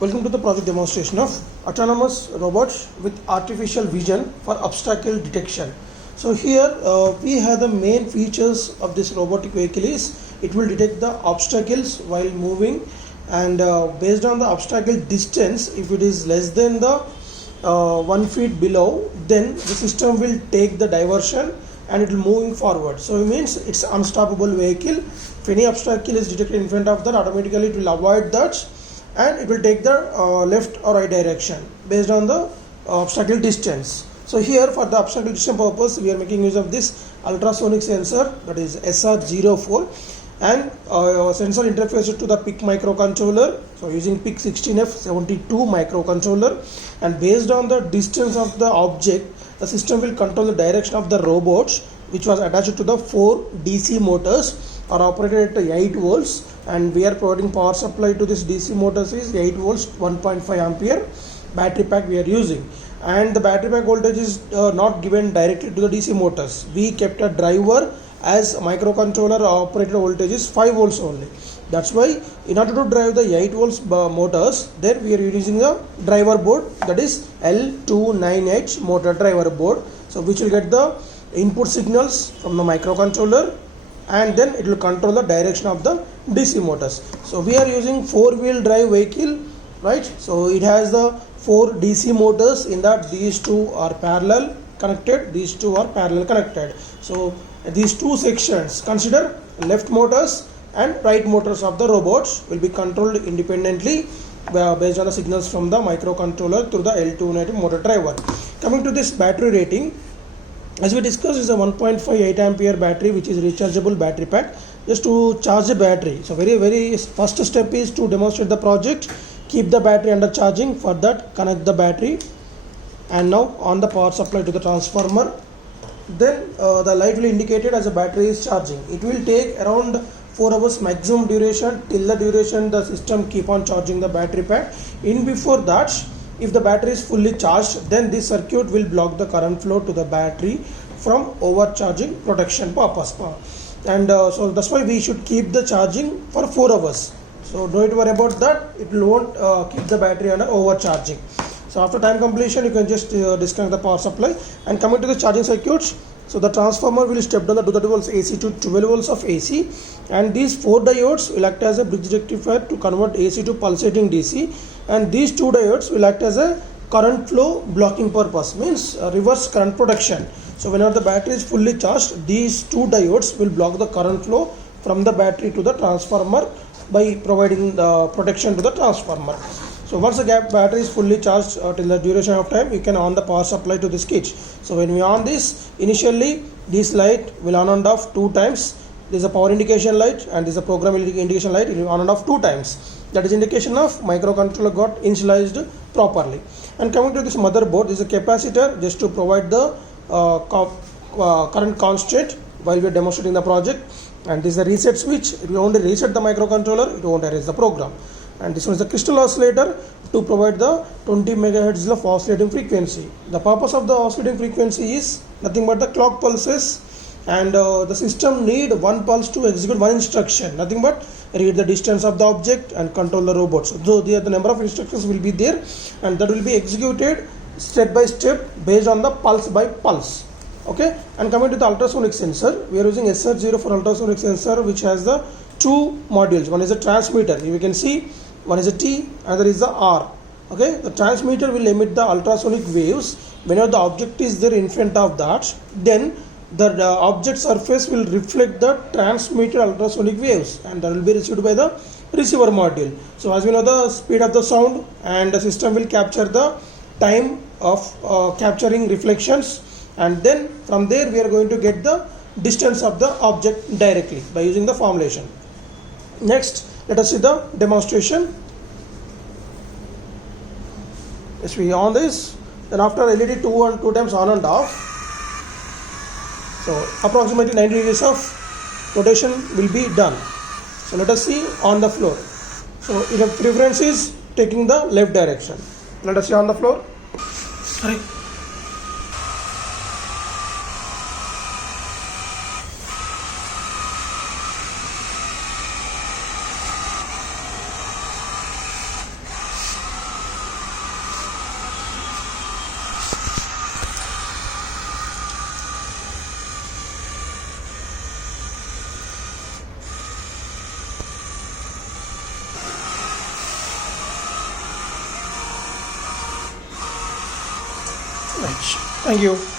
Welcome to the project demonstration of autonomous robots with artificial vision for obstacle detection. So here we have the main features of this robotic vehicle is it will detect the obstacles while moving, and based on the obstacle distance, if it is less than the 1 feet below, then the system will take the diversion and it will moving forward. So it means it's unstoppable vehicle. If any obstacle is detected in front of that, automatically it will avoid that and it will take the left or right direction based on the obstacle distance. So here for the obstacle distance purpose, we are making use of this ultrasonic sensor, that is SR04, and sensor interfaces to the PIC microcontroller. So using PIC 16F72 microcontroller, and based on the distance of the object, the system will control the direction of the robot, which was attached to the 4 DC motors are operated at 8 volts, and we are providing power supply to this DC motors is 8 volts 1.5 ampere battery pack we are using, and the battery pack voltage is not given directly to the DC motors. We kept a driver as microcontroller operated voltage is 5 volts only. That's why in order to drive the 8 volts motors, then we are using a driver board, that is L298 motor driver board, so which will get the input signals from the microcontroller and then it will control the direction of the DC motors. So we are using 4-wheel drive vehicle, right? So it has the 4 DC motors in that these two are parallel connected, these two are parallel connected. So these two sections, consider left motors and right motors of the robots, will be controlled independently based on the signals from the microcontroller through the L298 motor driver. Coming to this battery rating, as we discussed, is a 1.58 ampere battery which is rechargeable battery pack just to charge the battery. So very first step is to demonstrate the project, keep the battery under charging. For that, connect the battery and now on the power supply to the transformer. Then the light will indicate it as a battery is charging. It will take around 4 hours maximum duration. Till the duration the system keep on charging the battery pack. In before that, if the battery is fully charged, then this circuit will block the current flow to the battery from overcharging protection purpose. And so that's why we should keep the charging for 4 hours. So don't worry about that, it won't keep the battery under overcharging. So after time completion, you can just disconnect the power supply. And coming to the charging circuits, so the transformer will step down the 230 volts AC to 12 volts of AC, and these 4 diodes will act as a bridge rectifier to convert AC to pulsating DC, and these 2 diodes will act as a current flow blocking purpose, means reverse current protection. So whenever the battery is fully charged, these 2 diodes will block the current flow from the battery to the transformer by providing the protection to the transformer. So once the battery is fully charged till the duration of time, you can on the power supply to this kit. So when we on this, initially this light will on and off 2 times. There is a power indication light and there is a program indication light. It will on and off 2 times. That is indication of microcontroller got initialized properly. And coming to this motherboard, there is a capacitor just to provide the current constant while we are demonstrating the project. And this is the reset switch. If you only reset the microcontroller, it won't erase the program. And this one is the crystal oscillator to provide the 20 megahertz of oscillating frequency. The purpose of the oscillating frequency is nothing but the clock pulses, and the system need 1 pulse to execute 1 instruction, nothing but read the distance of the object and control the robot. So the number of instructions will be there, and that will be executed step by step based on the pulse by pulse. Okay, and coming to the ultrasonic sensor, we are using SR0 for ultrasonic sensor, which has the 2 modules. One is a transmitter, you can see, one is a T, another is the R. Okay, the transmitter will emit the ultrasonic waves. Whenever the object is there in front of that, then the object surface will reflect the transmitted ultrasonic waves, and that will be received by the receiver module. So as we know the speed of the sound, and the system will capture the time of capturing reflections, and then from there we are going to get the distance of the object directly by using the formulation. Next, let us see the demonstration. Yes, we on this. Then after LED 2 times on and off, so approximately 90 degrees of rotation will be done. So let us see on the floor. So the preference is taking the left direction. Let us see on the floor. Sorry. Right. Thank you.